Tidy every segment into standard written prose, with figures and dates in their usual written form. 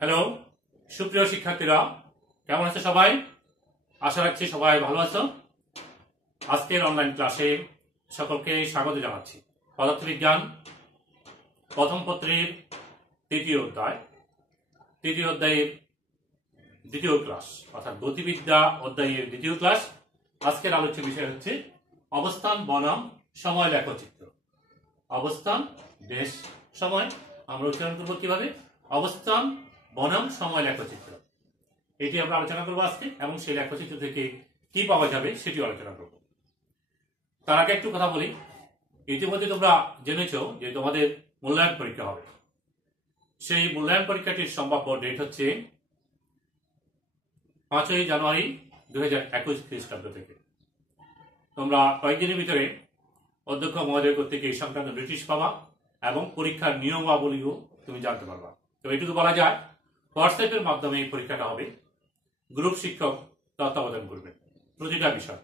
Hello সুপ্রিয় শিক্ষার্থীরা, কেমন আছো সবাই? আশা রাখছি সবাই ভালো আছো। আজকের অনলাইন ক্লাসে সকলকে স্বাগত জানাচ্ছি। পদার্থবিজ্ঞান প্রথম পত্রের তৃতীয় অধ্যায়ের দ্বিতীয় ক্লাস, অর্থাৎ গতিবিদ্যা অধ্যায়ের দ্বিতীয় ক্লাস। আজকের আলোচ্য বিষয় হচ্ছে অবস্থান বনাম সময় লেখচিত্র। অবস্থান দেশ সময় আমরা উচ্চারণ করবো কিভাবে? অবস্থান বনাম সময় লেখচিত্র, এটি আমরা আলোচনা করবো আজকে, এবং সেই লেখচিত্র থেকে কি পাওয়া যাবে সেটি আলোচনা করব। তার আগে একটু কথা বলি। ইতিমধ্যে তোমরা জেনেছ যে তোমাদের মূল্যায়ন পরীক্ষা হবে। সেই মূল্যায়ন পরীক্ষাটির সম্ভাব্য ডেট হচ্ছে 5ই জানুয়ারি 2021 খ্রিস্টাব্দ থেকে। তোমরা কয়েকদিনের ভিতরে অধ্যক্ষ মহোদয় কর্তৃক এই সংক্রান্ত নোটিশ পাবা এবং পরীক্ষার নিয়মাবলীও তুমি জানতে পারবা। তো এটুকু বলা যায়, হোয়াটসঅ্যাপের মাধ্যমে এই পরীক্ষাটা হবে। গ্রুপ শিক্ষক তত্ত্বাবধান করবে প্রতিটা বিষয়।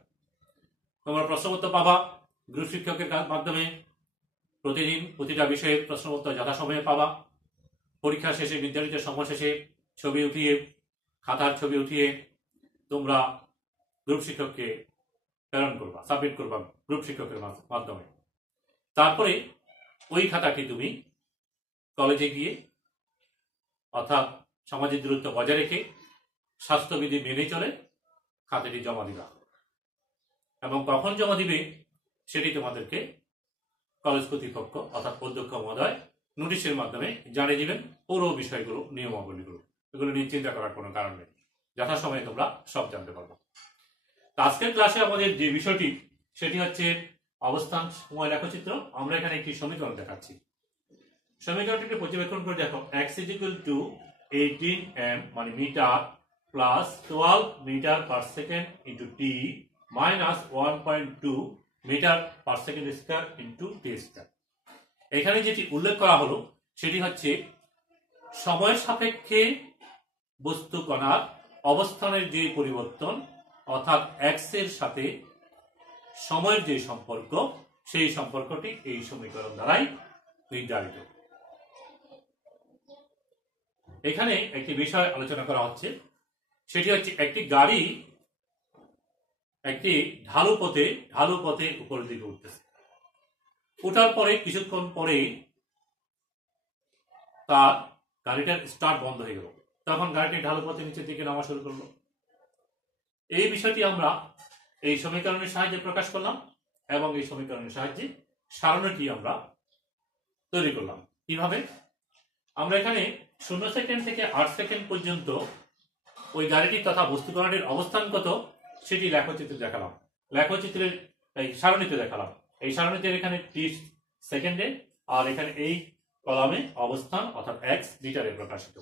তোমরা প্রশ্নপত্র পাবা গ্রুপ শিক্ষকের মাধ্যমে। প্রতিদিন প্রতিটা বিষয়ের প্রশ্নপত্র যথাসময়ে পাবা। পরীক্ষা শেষে নির্ধারিত সময় শেষে ছবি উঠিয়ে, খাতার ছবি উঠিয়ে তোমরা গ্রুপ শিক্ষককে প্রেরণ করবা, সাবমিট করবা গ্রুপ শিক্ষকের মাধ্যমে। তারপরে ওই খাতাটি তুমি কলেজে গিয়ে, অর্থাৎ সামাজিক দূরত্ব বজায় রেখে স্বাস্থ্যবিধি মেনে চলে খাতাটি জমা দিবা, এবং কখন জমা দিবে সেটি তোমাদেরকে কলেজ কর্তৃপক্ষ অর্থাৎ অধ্যক্ষ মহোদয় নোটিশের মাধ্যমে জানিয়ে দিবেন। পুরো বিষয়গুলো, নিয়মাবলীগুলো, এগুলো নিয়ে চিন্তা করার কোনো কারণ নেই। যথাসময়ে তোমরা সব জানতে পারবে। আজকের ক্লাসে আমাদের যে বিষয়টি সেটি হচ্ছে অবস্থান সময় লেখচিত্র। আমরা এখানে একটি সমীকরণ দেখাচ্ছি। সমীকরণটিকে পর্যবেক্ষণ করে দেখো, x = 18 m মানে metre plus 12 metre per second into t minus 1.2 metre per second square into t square. এখানে যেটি উল্লেখ করা হলো সেটি হচ্ছে সময়ের সাপেক্ষে বস্তু কণার অবস্থানের যে পরিবর্তন, অর্থাৎ x এর সাথে সময়ের যে সম্পর্ক, সেই সম্পর্কটি এই সমীকরণ দ্বারাই নির্ধারিত। এখানে একটি বিষয় আলোচনা করা হচ্ছে, সেটি হচ্ছে একটি গাড়ি একটি ঢালু পথে উপরের দিকে উঠতেছে। ওঠার পরে কিছুক্ষণ পরে তার গাড়িটার স্টার্ট বন্ধ হয়ে গেল। তখন গাড়িটি ঢালু পথে নিচের দিকে নামা শুরু করলো। এই বিষয়টি আমরা এই সমীকরণের সাহায্যে প্রকাশ করলাম, এবং এই সমীকরণের সাহায্যে সারণীটি আমরা তৈরি করলাম। কিভাবে? আমরা এখানে 0 সেকেন্ড থেকে 8 সেকেন্ড পর্যন্ত ওই গাড়িটি তথা বস্তু কণাটির অবস্থান কত সেটি লেখচিত্রে দেখালাম, লেখচিত্রের এই সারণীতে দেখালাম। এই সারণীতে এখানে 30 সেকেন্ডে, আর এখানে এই কলামে অবস্থান অর্থাৎ x মিটারে প্রকাশিত।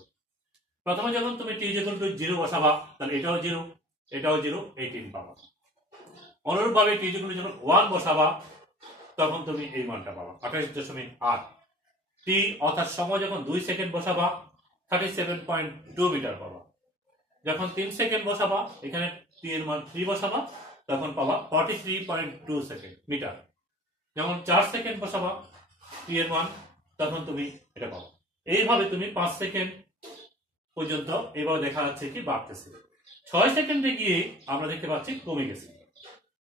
প্রথমে যখন তুমি t = 0 বসাবা, তাহলে এটাও 0, এটাও 0, 18 পাবা। অনুরূপভাবে t যখন 1 বসাবা, তখন তুমি এই মানটা পাবা 28.8। t অর্থাৎ সময় যখন 2 সেকেন্ড বসাবা, 37.2 মিটার পাবা। যখন 3 সেকেন্ড বসাবা, এখানে t এর মান 3 বসাবা, তখন পাবা 43.2 সেকেন্ড মিটার। যখন 4 সেকেন্ড বসাবা t এর মান, তখন তুমি এটা পাবা। এইভাবে তুমি 5 সেকেন্ড পর্যন্ত এবার দেখা যাচ্ছে কি বাড়তেছে। 6 সেকেন্ডে গিয়ে আমরা দেখতে পাচ্ছি কমে গেছে।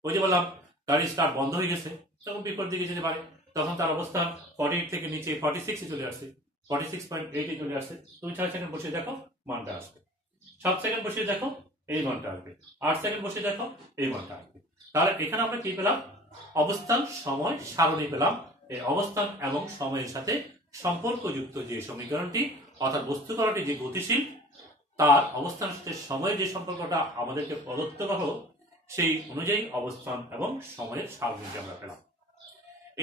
ওই যে বললাম গাড়ি স্টার্ট বন্ধ হয়ে গেছে, তখন বিপরীত দিকে যেতে পারে। তখন তার অবস্থান 48 থেকে নিচে 46 এ চলে আসছে, 46.8 এ চলে আসছে। তুমি 6 সেকেন্ড বসে দেখো, মানটা আসবে। 7 সেকেন্ড বসে দেখো, এই মানটা আসবে। 8 সেকেন্ড বসে দেখো, এই মানটা আসবে। তাহলে এখানে আমরা কি পেলাম? অবস্থান সময় সারণী পেলাম। এই অবস্থান এবং সময়ের সাথে সম্পর্কযুক্ত যে সমীকরণটি, অর্থাৎ বস্তু কণাটি যে গতিশীল, তার অবস্থানের সাথে সময়ের যে সম্পর্কটা আমাদেরকে প্রদত্ত হলো, সেই অনুযায়ী অবস্থান এবং সময়ের সারণীটি আমরা পেলাম।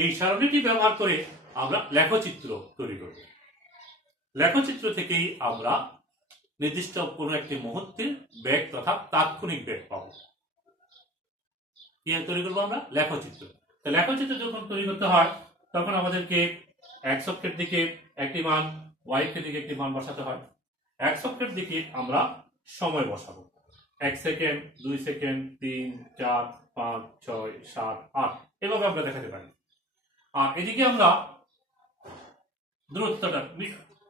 এই সারণীটি ব্যবহার করে আমরা লেখচিত্র তৈরি করব। লেখচিত্র থেকেই আমরা নির্দিষ্ট কোনো একটি মুহূর্তের বেগ তথা তাৎক্ষণিক বেগ পাবো। কি তৈরি করবো আমরা? লেখচিত্র। লেখচিত্র যখন তৈরি করতে হয়, তখন আমাদেরকে x অক্ষের দিকে একটি মান, y অক্ষের দিকে একটি মান বসাতে হয়। x অক্ষের দিকে আমরা সময় বসাবো, 1 সেকেন্ড, 2 সেকেন্ড, 3, 4, 5, 6, 7, 8 এভাবে আমরা দেখাতে পারি। আর এদিকে আমরা দূরত্বটা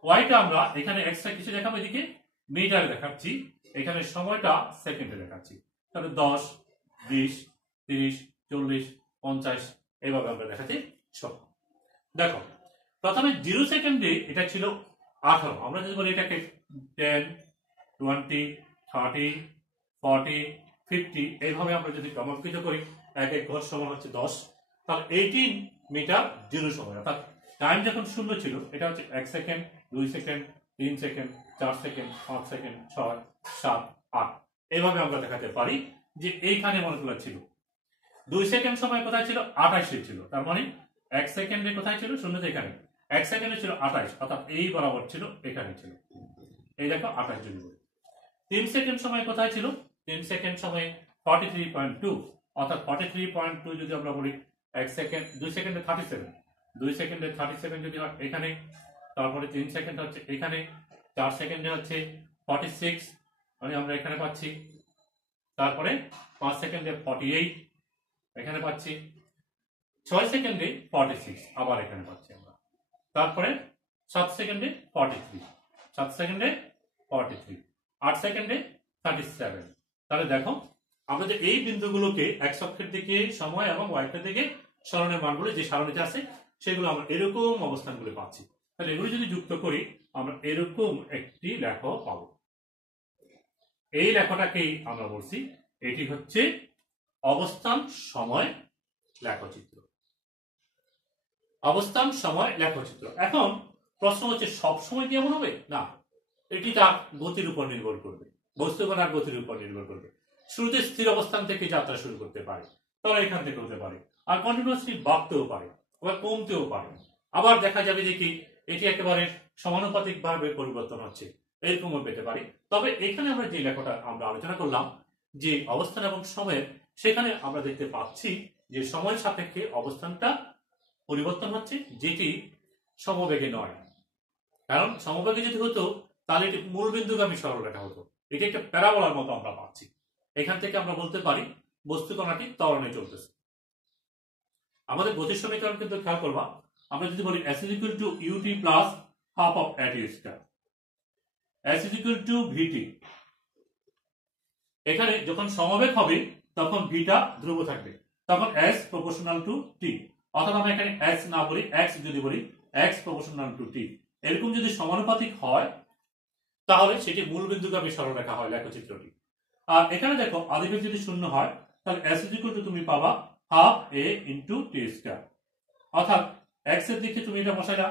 ওয়াইটা আমরা এখানে এক্সট্রা কিছু দেখাবো, এদিকে মিটারে দেখাচ্ছি, এখানে সময়টা সেকেন্ডে দেখাচ্ছি। তাহলে 10, 20, 30, 40, 50 এইভাবে আমরা দেখাচ্ছি সব। দেখো প্রথমে 0 সেকেন্ডে এটা ছিল 18, আমরা যদি বলি এটাকে 10, 20, 30, 40, 50 এইভাবে আমরা যদি ক্রমাঙ্কিত করি, এক এক ঘর সমান হচ্ছে 10, তাহলে 18 মিটার 0 সময়, অর্থাৎ টাইম যখন শূন্য ছিল এটা হচ্ছে 1 second, 2 second, 3 second, 4 second, 5 second, 6, 7, 8 এইভাবে আমরা দেখাতে পারি যে এইখানে মনেগুলো ছিল। 2 সেকেন্ড সময় কোথায় ছিল? 28 ছিল, তার মানে 1 সেকেন্ডে কোথায় ছিল? শূন্যতে এখানে। 1 সেকেন্ডে ছিল 28, অর্থাৎ এই বরাবর ছিল, এখানে ছিল। এই দেখো 28 যদি বলি। 3 সেকেন্ড সময় কোথায় ছিল? 3 সেকেন্ড সময় 43.2, অর্থাৎ 43.2 যদি আমরা বলি 1 সেকেন্ড, 2 সেকেন্ডে 37, 2 সেকেন্ডে 37 যদি হয় এখানে, তারপরে 3 সেকেন্ড হচ্ছে এখানে, 4 সেকেন্ডে হচ্ছে 46 মানে আমরা এখানে পাচ্ছি, তারপরে 5 সেকেন্ডে 48 এখানে পাচ্ছি, 6 সেকেন্ডে 46 আবার এখানে পাচ্ছি আমরা, তারপরে 7 সেকেন্ডে 43, 7 সেকেন্ডে 43, 8 সেকেন্ডে 37। তাহলে দেখো আমরা যে এই বিন্দুগুলোকে এক্স অক্ষের দিকে সময় এবং ওয়াই অক্ষের দিকে সরণের মানগুলো যে সারণীতে আছে সেগুলো আমরা এরকম অবস্থানগুলো পাচ্ছি। তাহলে এগুলো যদি যুক্ত করি আমরা এরকম একটি লেখ পাবো। এই লেখাটাকেই আমরা বলছি এটি হচ্ছে অবস্থান সময় লেখচিত্র। অবস্থান সময় লেখচিত্র। এখন প্রশ্ন হচ্ছে সব সময় কি এমন হবে? না, এটি তার গতির উপর নির্ভর করবে, বস্তুকণার গতির উপর নির্ভর করবে। শুরুতে স্থির অবস্থান থেকে যাত্রা শুরু করতে পারে, তাহলে এখান থেকে হতে পারে, আর কন্টিনিউয়াসলি বাড়তেও পারে, আবার কমতেও পারে, আবার দেখা যাবে যে কি এটি একেবারে সমানুপাতিক ভাবে পরিবর্তন হচ্ছে, এরকমও পেতে পারি। তবে এখানে আমরা যে লেখাটা আমরা আলোচনা করলাম যে অবস্থান এবং সময়ের, সেখানে আমরা দেখতে পাচ্ছি যে সময় সাপেক্ষে অবস্থানটা পরিবর্তন হচ্ছে, যেটি সমবেগে নয়। কারণ সমবেগে যদি হতো তাহলে এটি মূলবিন্দুগামী সরলরেখা হতো, এটি একটা প্যারাবোলার মতো আমরা পাচ্ছি। এখান থেকে আমরা বলতে পারি বস্তুকণাটি ত্বরণে চলতেছে। আমাদের গতির সমীকরণ কিন্তু খেয়াল করবা, আমরা যদি বলি s is equal to ut plus half of at square, s is equal to vt, এখানে যখন সমবেগ হবে তখন ভিটা ধ্রুব থাকবে, তখন s proportional to t, অর্থাৎ আমরা এখানে x না বলি x যদি বলি x proportional to t, এরকম যদি সমানুপাতিক হয় তাহলে সেটি মূলবিন্দুগামী সরলরেখা হয় লেখচিত্রটি। আর এখানে দেখো আদিবেগ যদি শূন্য হয় তাহলে s is equal to তুমি পাবা half a into t square, অর্থাৎ x এর দিকে তুমি এটা বসাইলা,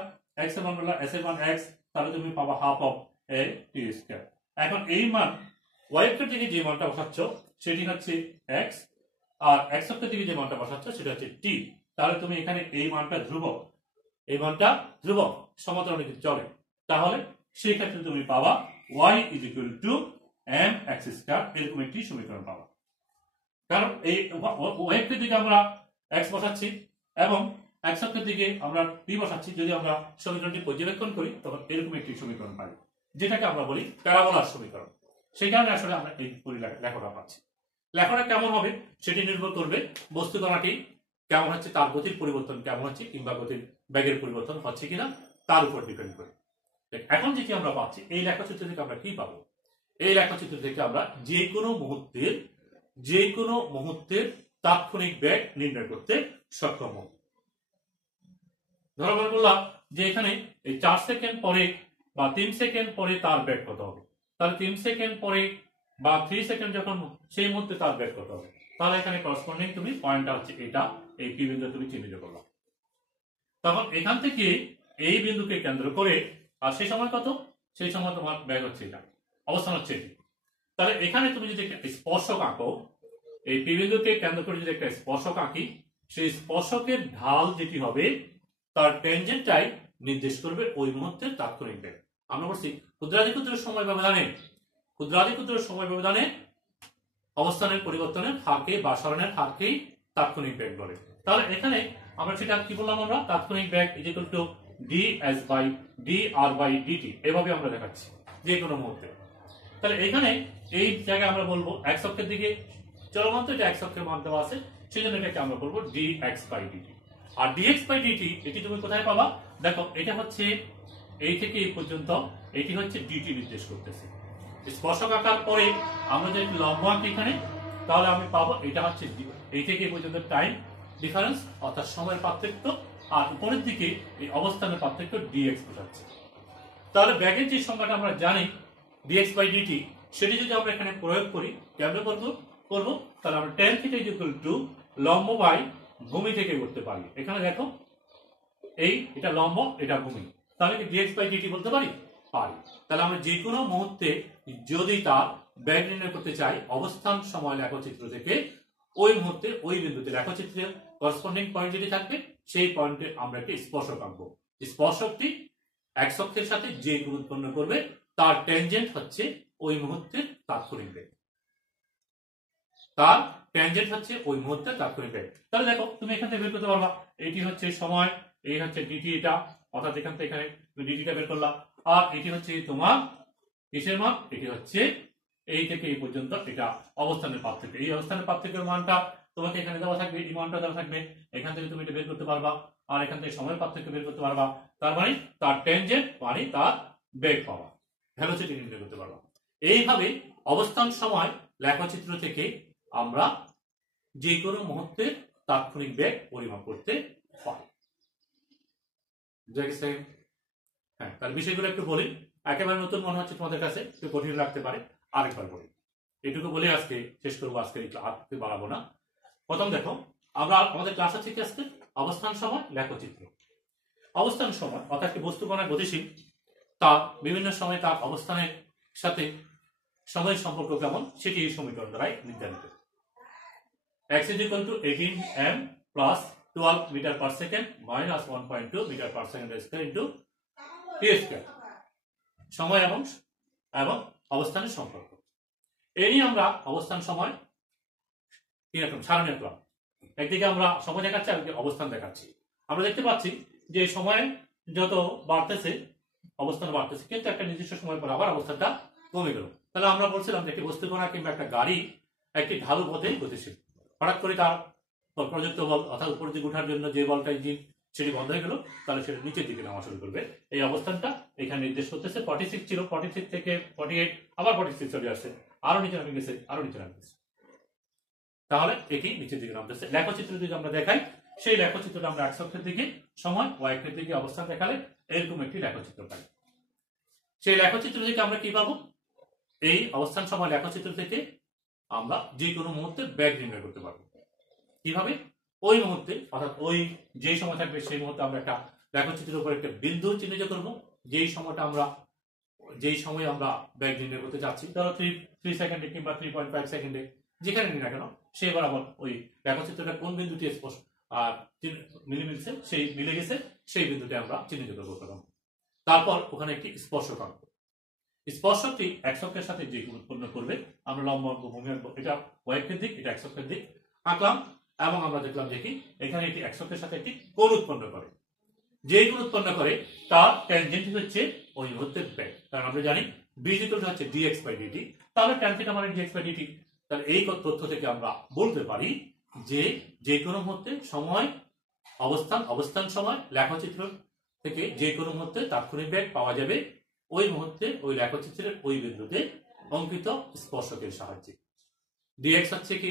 x এর মান বললা s এর মান x, তাহলে তুমি পাবা half of a t square। এখন এই মান y অক্ষের দিকে যে মানটা বসাচ্ছ সেটি হচ্ছে x, আর x অক্ষের দিকে যে মানটা বসাচ্ছ সেটা হচ্ছে t, তাহলে তুমি এখানে এই মানটা ধ্রুবক, এই মানটা ধ্রুবক সমান্তরালে চলে, তাহলে সেই ক্ষেত্রে তুমি পাবা y is equal to mx square, এরকম একটি সমীকরণ পাবা। কারণ এই y অক্ষের দিকে আমরা x বসাচ্ছি এবং x অক্ষের দিকে আমরা t বসাচ্ছি, যদি আমরা সমীকরণটি পর্যবেক্ষণ করি তখন এরকম একটি সমীকরণ পাই, যেটাকে আমরা বলি প্যারাবোলার সমীকরণ। সেই কারণে আসলে আমরা এই লেখাটা পাচ্ছি। লেখাটা কেমন হবে সেটি নির্ভর করবে বস্তুকণাটি কেমন হচ্ছে, তার গতির পরিবর্তন কেমন হচ্ছে, কিংবা গতির বেগের পরিবর্তন হচ্ছে কিনা তার উপর ডিপেন্ড করে। এখন যেটি আমরা পাচ্ছি এই লেখচিত্র থেকে আমরা কি পাবো? এই লেখচিত্র থেকে আমরা যে কোনো মুহূর্তের তাৎক্ষণিক বেগ নির্ণয় করতে সক্ষম হব। ধরো মনে করলাম যে এখানে এই 4 সেকেন্ড পরে বা 3 সেকেন্ড পরে তার বেগ কত হবে, তাহলে 3 সেকেন্ড পরে বা 3 সেকেন্ড যখন সেই মুহূর্তে তার বেগ কত হবে, তাহলে এখানে করসপন্ডিং তুমি পয়েন্টটা হচ্ছে এটা, এই পি বিন্দু তুমি চিহ্নিত করলাম। তখন এখান থেকে এই বিন্দুকে কেন্দ্র করে, আর সেই সময় কত, সেই সময় তোমার বেগ হচ্ছে এটা, অবস্থান হচ্ছে এটি। তাহলে এখানে তুমি যদি একটা স্পর্শক আঁকো, এই পি বিন্দুকে কেন্দ্র করে যদি একটা স্পর্শক আঁকি, সেই স্পর্শকের ঢাল যেটি হবে তার টেনজেন্টটাই নির্দেশ করবে ওই মুহূর্তের তাৎক্ষণিক বেগ। আমরা বলছি ক্ষুদ্রাতিক্ষুদ্র সময় ব্যবধানে অবস্থানের পরিবর্তনের হারকে বা সরণের হারকেই তাৎক্ষণিক বেগ বলে। তাহলে এখানে আমরা সেটা কি বললাম, আমরা তাৎক্ষণিক বেগ is equal to ds by dr by dt, এভাবে আমরা দেখাচ্ছি যে কোনো মুহূর্তে। তাহলে এখানে এই জায়গায় আমরা বলবো x অক্ষের দিকে চলমান, তো এটা x অক্ষের মান দেওয়া আছে, সেই জন্য এটাকে আমরা বলবো dx বাই dt। আর dx বাই dt এটি তুমি কোথায় পাবা? দেখো এটা হচ্ছে এই থেকে এই পর্যন্ত এটি হচ্ছে ডিটি নির্দেশ করতেছে। স্পর্শক আঁকার পরে আমরা যদি লম্ব আঁকি এখানে, তাহলে আমি পাবো এটা হচ্ছে এই থেকে এই পর্যন্ত টাইম ডিফারেন্স অর্থাৎ সময়ের পার্থক্য, আর উপরের দিকে এই অবস্থানের পার্থক্য ডিএক্স বোঝাচ্ছে। তাহলে ব্যাগের যে সংখ্যাটা আমরা জানি ডিএক্স বাই ডিটি, সেটি যদি আমরা এখানে প্রয়োগ করি কেমনে করবো, তাহলে আমরা tan থিটা ইকুয়াল টু লম্ব বাই ভূমি থেকে করতে পারি। এখানে দেখো এটা লম্ব, এটা ভূমি, তাহলে কি ডিএক্স বাই ডিটি বলতে পারি? পারি। তাহলে আমরা যে কোনো মুহূর্তে যদি তার ব্যাগ নির্ণয় করতে চাই অবস্থান সময় লেখচিত্র থেকে, ওই মুহূর্তে ওই বিন্দুতে লেখচিত্রের করসপন্ডিং পয়েন্ট যেটি থাকবে সেই পয়েন্টে আমরা একটি স্পর্শক আঁকবো। স্পর্শকটি এক্স অক্ষের সাথে যে কোণ উৎপন্ন করবে তার ট্যানজেন্ট হচ্ছে ওই মুহূর্তের তাৎক্ষণিক বেগ, তার ট্যানজেন্ট হচ্ছে ওই মুহূর্তের তাৎক্ষণিক বেগ। তাহলে দেখো তুমি এখান থেকে বের করতে পারবা এটি হচ্ছে সময়, এই হচ্ছে ডিটি, এটা অর্থাৎ এখান থেকে এখানে ডিটিটা বের করলাম, আর এটি হচ্ছে তোমার কিসের মান, এটি হচ্ছে এই থেকে এই পর্যন্ত এটা অবস্থানের পার্থক্য। এই অবস্থানের পার্থক্যের মানটা তোমাকে এখানে দেওয়া থাকবে, এই মানটা দেওয়া থাকবে, এখান থেকে তুমি এটা বের করতে পারবা, আর এখান থেকে সময়ের পার্থক্য বের করতে পারবা, তার মানে তার ট্যানজেন্ট মানে তার বেগ পাওয়া, ভেলোসিটি নির্ণয় করতে পারবা। এইভাবে অবস্থান সময় লেখচিত্র থেকে আমরা যে কোনো মুহূর্তের তাৎক্ষণিক বেগ পরিমাপ করতে পারি। হ্যাঁ, তার বিষয়গুলো একটু বলি, একেবারে নতুন মনে হচ্ছে তোমাদের কাছে, একটু কঠিন লাগতে পারে, আরেকবার বলি। এটুকু বলে আজকে শেষ করবো, আজকে আজকে বাড়াবো না। প্রথম দেখো, আমরা আমাদের ক্লাস আছে কি আজকে অবস্থান সময় লেখচিত্র। অবস্থান সময় অর্থাৎ একটি বস্তু কণা গতিশীল, তার বিভিন্ন সময় তার অবস্থানের সাথে সময়ের সম্পর্ক কেমন সেটি এই সমীকরণ দ্বারাই নির্ধারিত। x is equal to 18 m plus 12 meter per second minus 1.2 meter per second square into t square, সময় এবং অবস্থানের সম্পর্ক। এই নিয়ে আমরা অবস্থান সময় সারণী আঁকলাম। একদিকে আমরা সময় দেখাচ্ছি, আরেকদিকে অবস্থান দেখাচ্ছি। আমরা দেখতে পাচ্ছি যে সময় যত বাড়তেছে অবস্থান বাড়তেছে, কিন্তু একটা নির্দিষ্ট সময় পর আবার অবস্থানটা কমে গেল। তাহলে আমরা বলছিলাম যে একটি বস্তু কণা কিংবা একটা গাড়ি একটি ঢালু পথে গতিশীল, হঠাৎ করে তার প্রযুক্ত বল অর্থাৎ উপরের দিকে ওঠার জন্য যে বলটা ইঞ্জিন সেটি বন্ধ হয়ে গেল, তাহলে সেটা নিচের দিকে নামা শুরু করবে। এই অবস্থানটা এখানে নির্দেশ করতেছে 46 ছিল, 46 থেকে 48, আবার 46 চলে আসছে, আরো নিচে নামে গেছে, আরো নিচে নামে গেছে, তাহলে এটি নিচের দিকে নামতেছে। লেখচিত্র যদি আমরা দেখাই, সেই লেখচিত্রটা আমরা x অক্ষের দিকে সময়, y অক্ষের দিকে অবস্থান দেখালে এরকম একটি লেখচিত্র পাই। সেই লেখচিত্র থেকে আমরা কি পাবো? এই অবস্থান সময় লেখচিত্র থেকে আমরা যে কোনো মুহূর্তে বেগ নির্ণয় করতে পারবো। কিভাবে? ওই মুহূর্তে অর্থাৎ ওই যেই সময় থাকবে সেই মুহূর্তে আমরা একটা লেখচিত্রের উপর একটা বিন্দু চিহ্নিত করব, যেই সময় আমরা বেগ নির্ণয় করতে যাচ্ছি, ধরো 3 সেকেন্ডে কিংবা 3.5 সেকেন্ডে, যেখানে নিই না কেন, সেই বরাবর ওই লেখচিত্রটা কোন বিন্দুটি মিলে গেছে সেই বিন্দুতে আমরা চিহ্নিত করবো। তারপর ওখানে একটি স্পর্শক আঁকবো। স্পর্শকটি x অক্ষের সাথে যে কোণ উৎপন্ন করবে, আমরা লম্ব আঁকবো, ভূমি আঁকবো, এটা y অক্ষের দিক, এটা x অক্ষের দিক আঁকলাম, এবং আমরা দেখলাম যে কি এখানে এটি x অক্ষের সাথে একটি কোণ উৎপন্ন করে। যে কোণ উৎপন্ন করে তার ট্যানজেন্ট হচ্ছে ওই মুহূর্তের বেগ, কারণ আমরা জানি b হচ্ছে dx বাই dt, তাহলে tan থিটা মানে dx বাই dt। তাহলে এই তথ্য থেকে আমরা বলতে পারি যে কোনো মুহূর্তে সময় অবস্থান সময় লেখচিত্র থেকে যে কোনো মুহূর্তে তাৎক্ষণিক বেগ পাওয়া যাবে ওই মুহূর্তে ওই লেখচিত্রের ওই বিন্দুতে অঙ্কিত স্পর্শকের সাহায্যে। dx হচ্ছে কি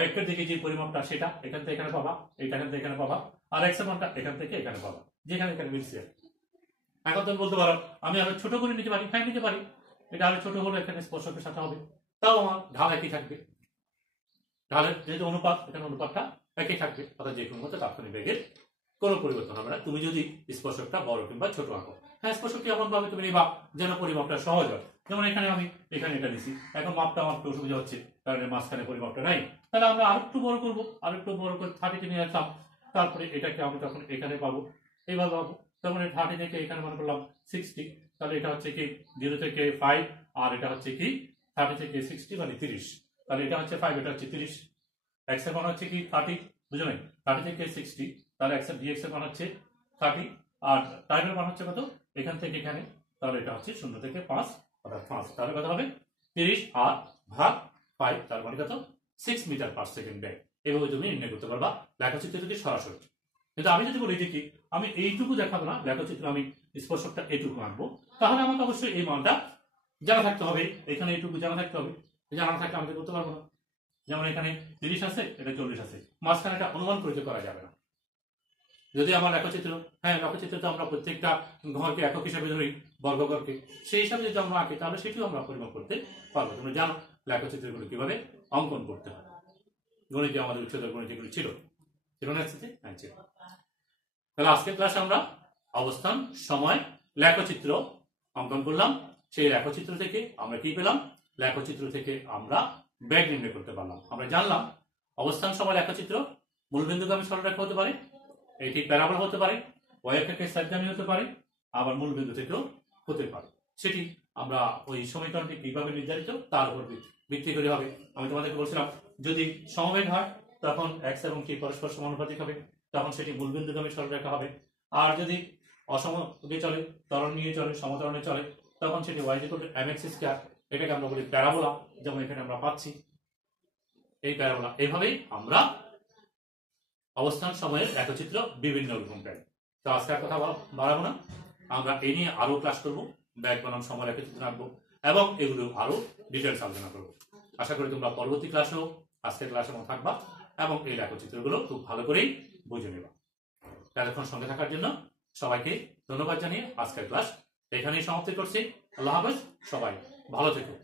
y অক্ষের দিকে যে পরিমাপটা সেটা এখান থেকে এখানে পাবা, এখান থেকে এখানে পাবা, আর x এর মানটা এখান থেকে এখানে পাবা, যেখানে এখানে মিলছে। এখন তুমি বলতে পারো আমি আরো ছোট করে নিতে পারি, হ্যাঁ নিতে পারি, এটা আরো ছোট হলে এখানে স্পর্শকের সাথে হবে, তাও আমার ঢাল একই থাকবে। ঢালের যেহেতু অনুপাত, এখানে অনুপাতটা একই থাকবে, অর্থাৎ যে কোনো মতো তাৎক্ষণিক বেগের কোনো পরিবর্তন হবে না, তুমি যদি স্পর্শকটা বড় কিংবা ছোট আঁকো। হ্যাঁ, স্পর্শকটি এমন ভাবে তুমি নিবা যেন পরিমাপটা সহজ হয়। যেমন এখানে আমি এখানে এটা নিছি, এখন মাপটা আমার একটু অসুবিধা হচ্ছে কারণ মাঝখানে পরিমাপটা নাই, তাহলে আমরা আরেকটু বড় করবো, আরেকটু বড় করে 30 নিয়ে আসলাম, তারপরে এটাকে আমি তখন এখানে পাবো, এইভাবে পাবো, তখন 30 থেকে এখানে মনে করলাম 60, তাহলে এটা হচ্ছে কি 0 থেকে 5, আর এটা হচ্ছে কি 30 থেকে 60 মানে 30, তাহলে এটা হচ্ছে 5, এটা হচ্ছে 30, x এর মান হচ্ছে কি 30, বুঝো নাই, 30 থেকে 60, তাহলে x এর dx এর মান হচ্ছে 30, আর টাইমের মান হচ্ছে কত এখান থেকে এখানে, তাহলে এটা হচ্ছে 0 থেকে 5 অর্থাৎ 5, তাহলে কত হবে 30 আর ভাগ 5, তার মানে কত 6 মিটার পার সেকেন্ড বেগ। এভাবে তুমি নির্ণয় করতে পারবা লেখচিত্র থেকে সরাসরি। কিন্তু আমি যদি বলি যে কি আমি এইটুকু দেখাবো না, লেখচিত্র আমি স্পর্শকটা এইটুকু আঁকবো, তাহলে আমাকে অবশ্যই এই মানটা জানা থাকতে হবে। এখানে এইটুকু জানা থাকতে হবে, জানা থাকলে আমি করতে পারবো না। যেমন এখানে 30 আছে, এটা 40 আছে, মাঝখানে এটা অনুমান করে করা যাবে না। যদি আমার লেখচিত্র, হ্যাঁ লেখচিত্রতে আমরা প্রত্যেকটা ঘরকে একক হিসাবে ধরি, বর্গঘরকে, সেই হিসাবে যদি আমরা আঁকি তাহলে সেটিও আমরা পরিমাপ করতে পারবো। তোমরা জানো লেখচিত্রগুলো কিভাবে অঙ্কন করতে হয়, গণিতে আমাদের উচ্চতর গণিত যেগুলো ছিল না একসাথে? হ্যাঁ ছিল। তাহলে আজকের ক্লাসে আমরা অবস্থান, সময়, লেখচিত্র অঙ্কন করলাম। সেই লেখচিত্র থেকে আমরা কি পেলাম? লেখচিত্র থেকে আমরা বেগ নির্ণয় করতে পারলাম। আমরা জানলাম অবস্থান, সময়, লেখচিত্র মূলবিন্দুগামী সরলরেখা হতে পারে, এটি প্যারাবোলা হতে পারে, ওয়াইফের সাইডগামী হতে পারে, আবার মূলবিন্দু থেকেও হতে পারে। সেটি আমরা ওই সমীকরণটি কিভাবে নির্ধারিত তার উপর ভিত্তি করে হবে। আমি তোমাদেরকে বলছিলাম যদি সমবেগ হয় তখন এক্স এবং টি পরস্পর সমানুপাতিক হবে, তখন সেটি মূলবিন্দুগামী সরলরেখা হবে। আর যদি অসমকে চলে, ত্বরণ নিয়ে চলে, সমতরণে চলে, তখন সেটি Y equal to mx square, এটাকে আমরা বলি প্যারাবোলা, যেমন এখানে আমরা পাচ্ছি এই প্যারাবোলা। এইভাবেই আমরা অবস্থান, সময়ের লেখচিত্র বিভিন্ন রকম পাই। তো আজকে আর কথা বাড়াবো না, আমরা এই নিয়ে আরো ক্লাস করবো, ব্যাগ বনাম সময় লেখচিত্র আঁকবো এবং এগুলো আরো ডিটেলস আলোচনা করবো। আশা করি তোমরা পরবর্তী ক্লাসেও আজকের ক্লাসের মতো থাকবা এবং এই লেখচিত্রগুলো খুব ভালো করেই বুঝে নেবা। এতক্ষণ সঙ্গে থাকার জন্য সবাইকে ধন্যবাদ জানিয়ে আজকের ক্লাস এখানেই সমাপ্তি করছি। আল্লাহ হাফেজ, সবাই ভালো থেকো।